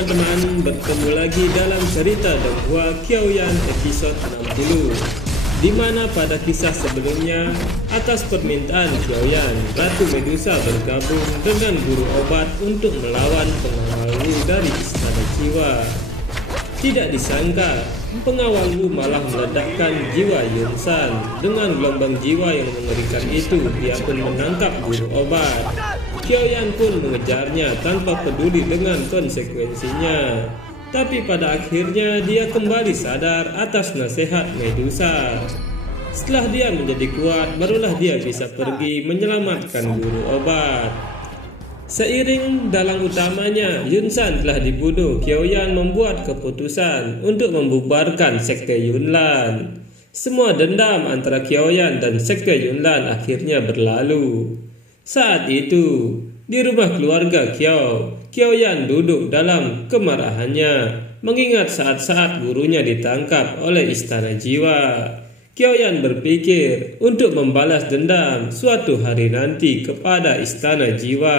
teman-teman, bertemu lagi dalam cerita Donghua Qiaoyan episode 60, di mana pada kisah sebelumnya, atas permintaan Qiaoyan, Ratu Medusa bergabung dengan guru obat untuk melawan pengawal Wu dari Istana Jiwa. Tidak disangka, pengawal Wu malah meledakkan jiwa Yun San. Dengan gelombang jiwa yang mengerikan itu, dia pun menangkap guru obat. Qiaoyan pun mengejarnya tanpa peduli dengan konsekuensinya. Tapi pada akhirnya dia kembali sadar atas nasihat Medusa. Setelah dia menjadi kuat, barulah dia bisa pergi menyelamatkan guru obat. Seiring dalang utamanya, Yun San telah dibunuh. Qiaoyan membuat keputusan untuk membubarkan sekte Yunlan. Semua dendam antara Qiaoyan dan sekte Yunlan akhirnya berlalu. Saat itu, di rumah keluarga Qiaoyan duduk dalam kemarahannya, mengingat saat-saat gurunya ditangkap oleh Istana Jiwa. Qiaoyan berpikir untuk membalas dendam suatu hari nanti kepada Istana Jiwa.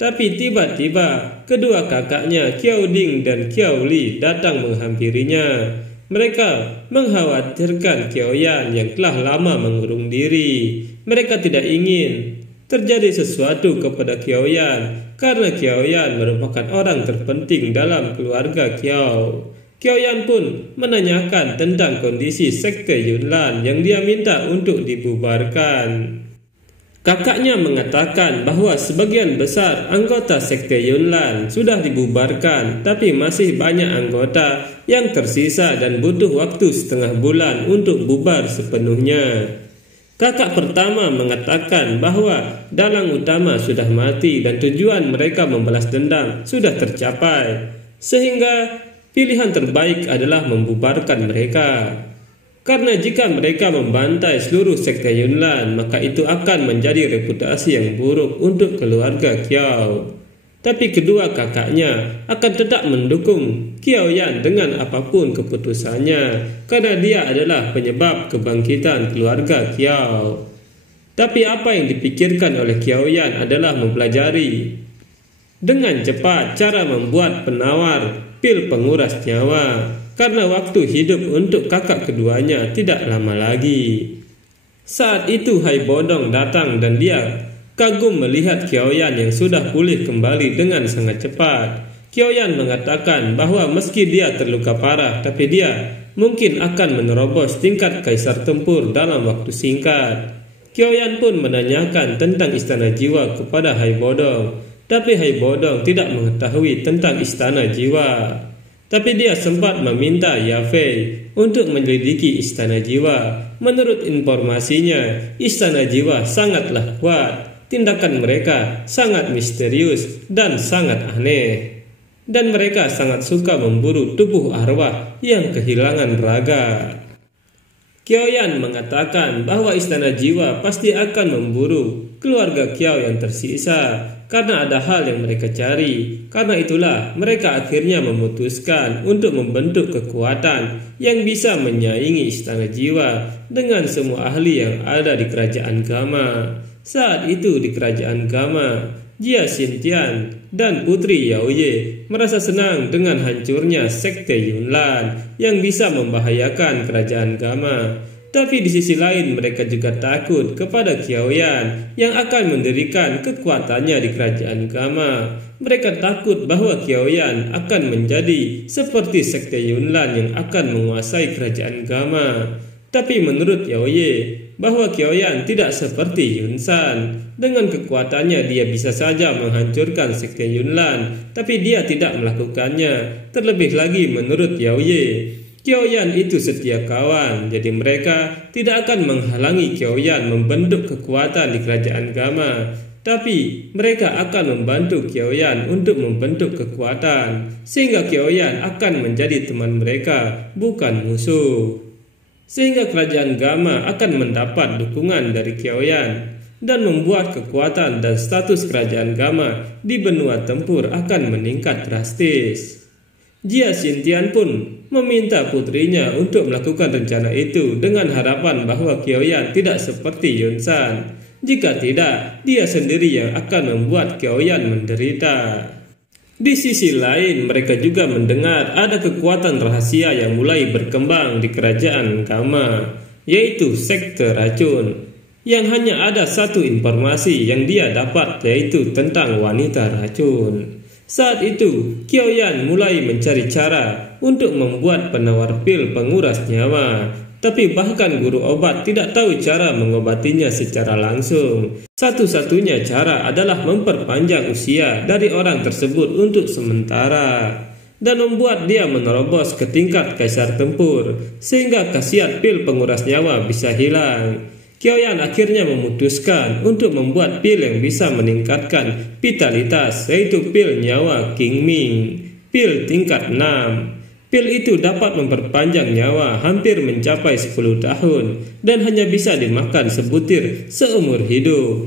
Tapi tiba-tiba, kedua kakaknya Qiao Ding dan Qiao Li datang menghampirinya. Mereka mengkhawatirkan Qiaoyan yang telah lama mengurung diri. Mereka tidak ingin terjadi sesuatu kepada Qiaoyan karena Qiaoyan merupakan orang terpenting dalam keluarga Qiao. Qiaoyan pun menanyakan tentang kondisi sekte Yunlan yang dia minta untuk dibubarkan. Kakaknya mengatakan bahwa sebagian besar anggota sekte Yunlan sudah dibubarkan, tapi masih banyak anggota yang tersisa dan butuh waktu setengah bulan untuk bubar sepenuhnya. Kakak pertama mengatakan bahwa dalang utama sudah mati dan tujuan mereka membalas dendam sudah tercapai, sehingga pilihan terbaik adalah membubarkan mereka. Karena jika mereka membantai seluruh sekte Yunlan, maka itu akan menjadi reputasi yang buruk untuk keluarga Qiao. Tapi kedua kakaknya akan tetap mendukung Qiaoyan dengan apapun keputusannya, karena dia adalah penyebab kebangkitan keluarga Qiao. Tapi apa yang dipikirkan oleh Qiaoyan adalah mempelajari dengan cepat cara membuat penawar pil penguras nyawa, karena waktu hidup untuk kakak keduanya tidak lama lagi. Saat itu Hai Bodong datang dan dia kagum melihat Qiaoyan yang sudah pulih kembali dengan sangat cepat. Qiaoyan mengatakan bahwa meski dia terluka parah, tapi dia mungkin akan menerobos tingkat kaisar tempur dalam waktu singkat. Qiaoyan pun menanyakan tentang Istana Jiwa kepada Hai Bodong, tapi Hai Bodong tidak mengetahui tentang Istana Jiwa. Tapi dia sempat meminta Yafei untuk menyelidiki Istana Jiwa. Menurut informasinya, Istana Jiwa sangatlah kuat. Tindakan mereka sangat misterius dan sangat aneh. Dan mereka sangat suka memburu tubuh arwah yang kehilangan raga. Qiaoyan mengatakan bahwa Istana Jiwa pasti akan memburu keluarga Qiao yang tersisa karena ada hal yang mereka cari. Karena itulah mereka akhirnya memutuskan untuk membentuk kekuatan yang bisa menyaingi Istana Jiwa dengan semua ahli yang ada di kerajaan Gama. Saat itu di kerajaan Gama, Jia Xintian dan Putri Yaoye merasa senang dengan hancurnya sekte Yunlan yang bisa membahayakan kerajaan Gama. Tapi di sisi lain mereka juga takut kepada Qiaoyan yang akan mendirikan kekuatannya di kerajaan Gama. Mereka takut bahwa Qiaoyan akan menjadi seperti sekte Yunlan yang akan menguasai kerajaan Gama. Tapi menurut Yaoye, bahwa Qiaoyan tidak seperti Yun San. Dengan kekuatannya dia bisa saja menghancurkan sekte Yunlan, tapi dia tidak melakukannya. Terlebih lagi menurut Yaoye, Qiaoyan itu setia kawan, jadi mereka tidak akan menghalangi Qiaoyan membentuk kekuatan di kerajaan Gama. Tapi mereka akan membantu Qiaoyan untuk membentuk kekuatan, sehingga Qiaoyan akan menjadi teman mereka, bukan musuh. Sehingga kerajaan Gama akan mendapat dukungan dari Qiaoyan dan membuat kekuatan dan status kerajaan Gama di benua tempur akan meningkat drastis. Jia Xintian pun meminta putrinya untuk melakukan rencana itu dengan harapan bahwa Qiaoyan tidak seperti Yun San. Jika tidak, dia sendiri yang akan membuat Qiaoyan menderita. Di sisi lain, mereka juga mendengar ada kekuatan rahasia yang mulai berkembang di kerajaan Gama, yaitu sekte racun, yang hanya ada satu informasi yang dia dapat, yaitu tentang wanita racun. Saat itu, Qiaoyan mulai mencari cara untuk membuat penawar pil penguras nyawa. Tapi bahkan guru obat tidak tahu cara mengobatinya secara langsung. Satu-satunya cara adalah memperpanjang usia dari orang tersebut untuk sementara dan membuat dia menerobos ke tingkat kaisar tempur sehingga khasiat pil penguras nyawa bisa hilang. Qiaoyan akhirnya memutuskan untuk membuat pil yang bisa meningkatkan vitalitas, yaitu pil nyawa Qingming, pil tingkat 6. Pil itu dapat memperpanjang nyawa hampir mencapai 10 tahun dan hanya bisa dimakan sebutir seumur hidup.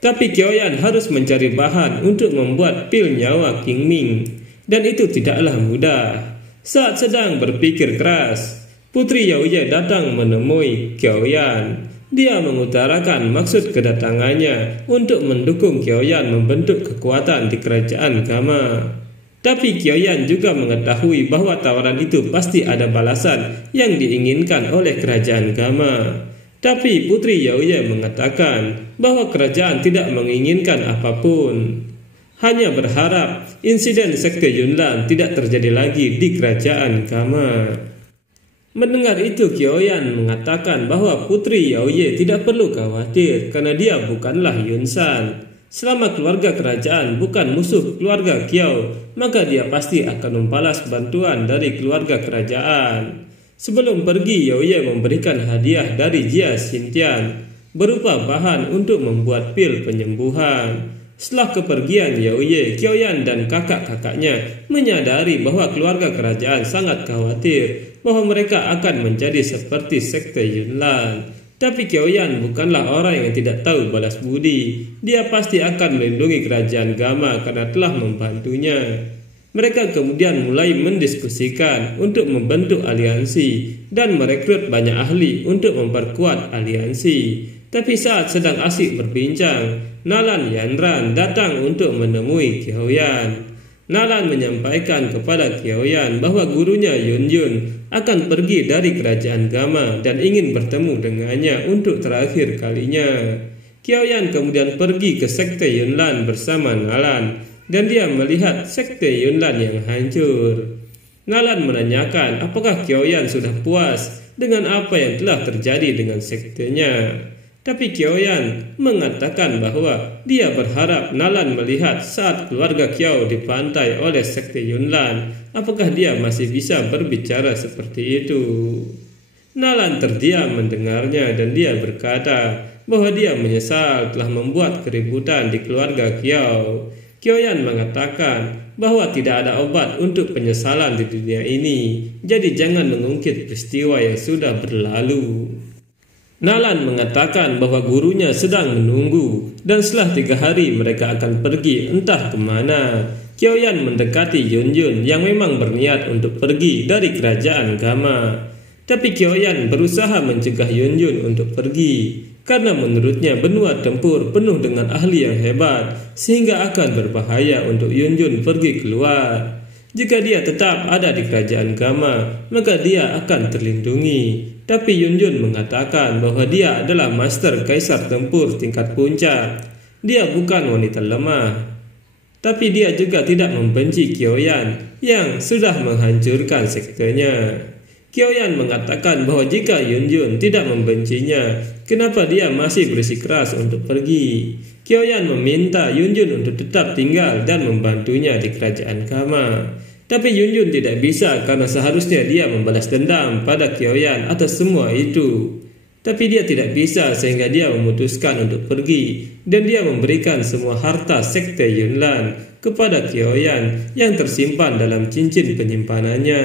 Tapi Qiaoyan harus mencari bahan untuk membuat pil nyawa Qingming, dan itu tidaklah mudah. Saat sedang berpikir keras, Putri Yaoye datang menemui Qiaoyan. Dia mengutarakan maksud kedatangannya untuk mendukung Qiaoyan membentuk kekuatan di kerajaan Gama. Tapi Qiaoyan juga mengetahui bahwa tawaran itu pasti ada balasan yang diinginkan oleh kerajaan Gama. Tapi Putri Yaoye mengatakan bahwa kerajaan tidak menginginkan apapun, hanya berharap insiden sekte Yunlan tidak terjadi lagi di kerajaan Gama. Mendengar itu, Qiaoyan mengatakan bahwa Putri Yaoye tidak perlu khawatir karena dia bukanlah Yunsan. Selama keluarga kerajaan bukan musuh keluarga Qiao, maka dia pasti akan membalas bantuan dari keluarga kerajaan. Sebelum pergi, Yaoye memberikan hadiah dari Jia Xintian berupa bahan untuk membuat pil penyembuhan. Setelah kepergian Yaoye, Qiaoyan dan kakak-kakaknya menyadari bahwa keluarga kerajaan sangat khawatir bahwa mereka akan menjadi seperti sekte Yunlan. Tapi Qiaoyan bukanlah orang yang tidak tahu balas budi. Dia pasti akan melindungi kerajaan Gama karena telah membantunya. Mereka kemudian mulai mendiskusikan untuk membentuk aliansi dan merekrut banyak ahli untuk memperkuat aliansi. Tapi saat sedang asik berbincang, Nalan Yanran datang untuk menemui Qiaoyan. Nalan menyampaikan kepada Qiaoyan bahwa gurunya Yun akan pergi dari kerajaan Gama dan ingin bertemu dengannya untuk terakhir kalinya. Qiaoyan kemudian pergi ke sekte Yunlan bersama Nalan dan dia melihat sekte Yunlan yang hancur. Nalan menanyakan apakah Qiaoyan sudah puas dengan apa yang telah terjadi dengan sektenya. Tapi Qiaoyan mengatakan bahwa dia berharap Nalan melihat saat keluarga Qiao dibantai oleh sekte Yunlan, apakah dia masih bisa berbicara seperti itu. Nalan terdiam mendengarnya dan dia berkata bahwa dia menyesal telah membuat keributan di keluarga Qiao. Qiaoyan mengatakan bahwa tidak ada obat untuk penyesalan di dunia ini, jadi jangan mengungkit peristiwa yang sudah berlalu. Nalan mengatakan bahwa gurunya sedang menunggu dan setelah 3 hari mereka akan pergi entah kemana. Qiaoyan mendekati Yun yang memang berniat untuk pergi dari kerajaan Gama. Tapi Qiaoyan berusaha mencegah Yun untuk pergi karena menurutnya benua tempur penuh dengan ahli yang hebat sehingga akan berbahaya untuk Yun pergi keluar. Jika dia tetap ada di kerajaan Gama, maka dia akan terlindungi. Tapi Yun mengatakan bahwa dia adalah master kaisar tempur tingkat puncak. Dia bukan wanita lemah. Tapi dia juga tidak membenci Qiaoyan yang sudah menghancurkan sektenya. Qiaoyan mengatakan bahwa jika Yun tidak membencinya, kenapa dia masih bersikeras untuk pergi? Qiaoyan meminta Yun untuk tetap tinggal dan membantunya di kerajaan Gama. Tapi Yun tidak bisa karena seharusnya dia membalas dendam pada Qiaoyan atas semua itu. Tapi dia tidak bisa sehingga dia memutuskan untuk pergi dan dia memberikan semua harta sekte Yunlan kepada Qiaoyan yang tersimpan dalam cincin penyimpanannya.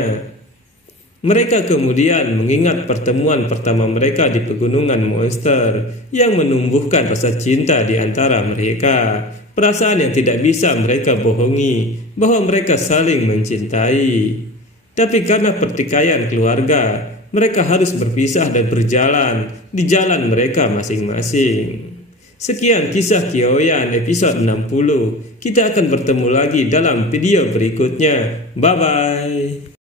Mereka kemudian mengingat pertemuan pertama mereka di pegunungan monster yang menumbuhkan rasa cinta di antara mereka. Perasaan yang tidak bisa mereka bohongi bahwa mereka saling mencintai. Tapi karena pertikaian keluarga, mereka harus berpisah dan berjalan di jalan mereka masing-masing. Sekian kisah Kyoyan episode 60. Kita akan bertemu lagi dalam video berikutnya. Bye-bye.